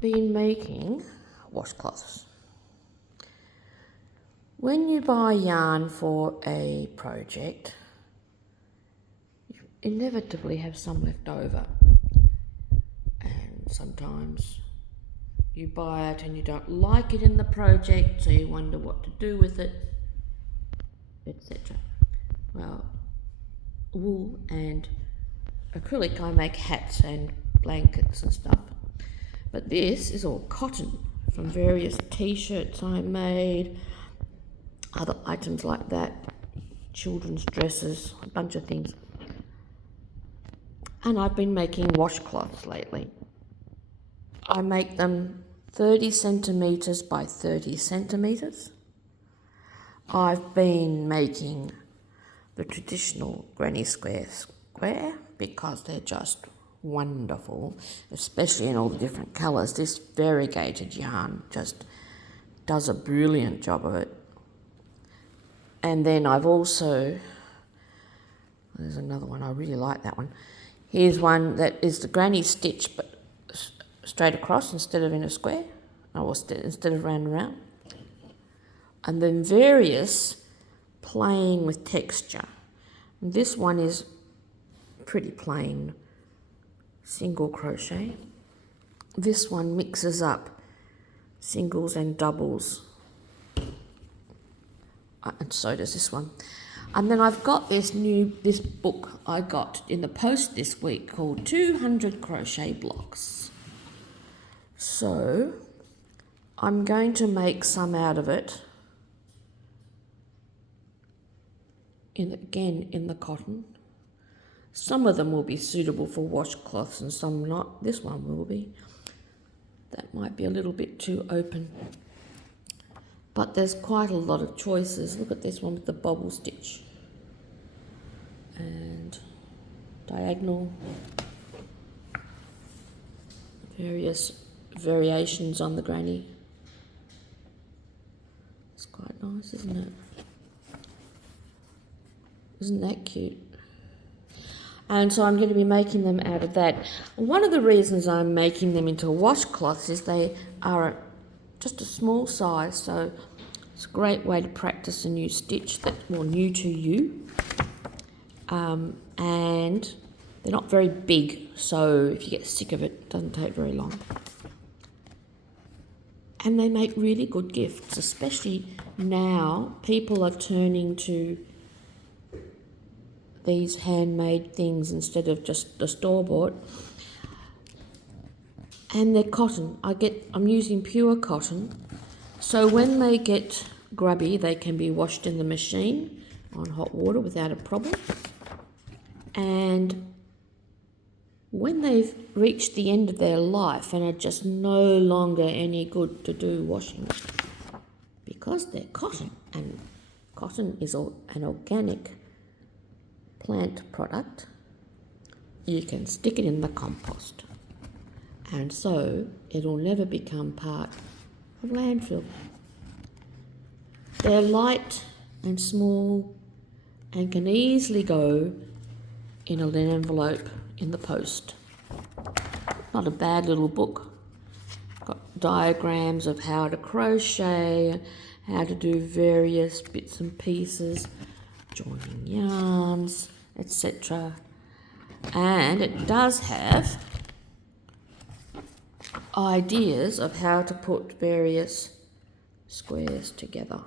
been making washcloths. When you buy yarn for a project, you inevitably have some left over, and sometimes you buy it and you don't like it in the project, so you wonder what to do with it, etc. Well, wool and acrylic, I make hats and blankets and stuff, but this is all cotton from various t-shirts I made, other items like that, children's dresses, a bunch of things. And I've been making washcloths lately. I make them 30 centimetres by 30 centimetres. I've been making the traditional granny square because they're just wonderful, especially in all the different colours. This variegated yarn just does a brilliant job of it. And then I've also, there's another one, I really like that one. Here's one that is the granny stitch, but straight across instead of in a square, or instead of round and round. And then various playing with texture. And this one is pretty plain single crochet. This one mixes up singles and doubles, and so does this one. And then I've got this book I got in the post this week called 200 Crochet Blocks. So I'm going to make some out of it, again in the cotton. Some of them will be suitable for washcloths and some not. This one will be. That might be a little bit too open. But there's quite a lot of choices. Look at this one with the bobble stitch and diagonal. Various variations on the granny. It's quite nice, isn't it? Isn't that cute? And so I'm going to be making them out of that. One of the reasons I'm making them into washcloths is they are just a small size, so it's a great way to practice a new stitch that's more new to you. And they're not very big, so if you get sick of it, it doesn't take very long. And they make really good gifts, especially now people are turning to these handmade things instead of just the store-bought. And they're cotton. I'm using pure cotton, so when they get grubby they can be washed in the machine on hot water without a problem. And when they've reached the end of their life and are just no longer any good to do washing, because they're cotton, and cotton is an organic plant product, you can stick it in the compost, and so it'll never become part of landfill. They're light and small and can easily go in an envelope in the post. Not a bad little book. Got diagrams of how to crochet, how to do various bits and pieces, joining yarns, etc. And it does have ideas of how to put various squares together.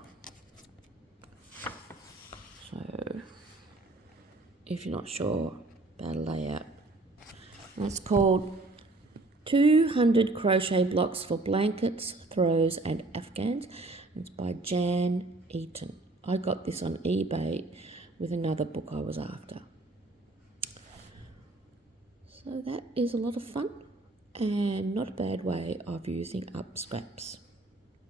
So if you're not sure about a layout, that's called 200 Crochet Blocks for Blankets, Throws and Afghans. It's by Jan Eaton. I got this on eBay with another book I was after. So that is a lot of fun and not a bad way of using up scraps.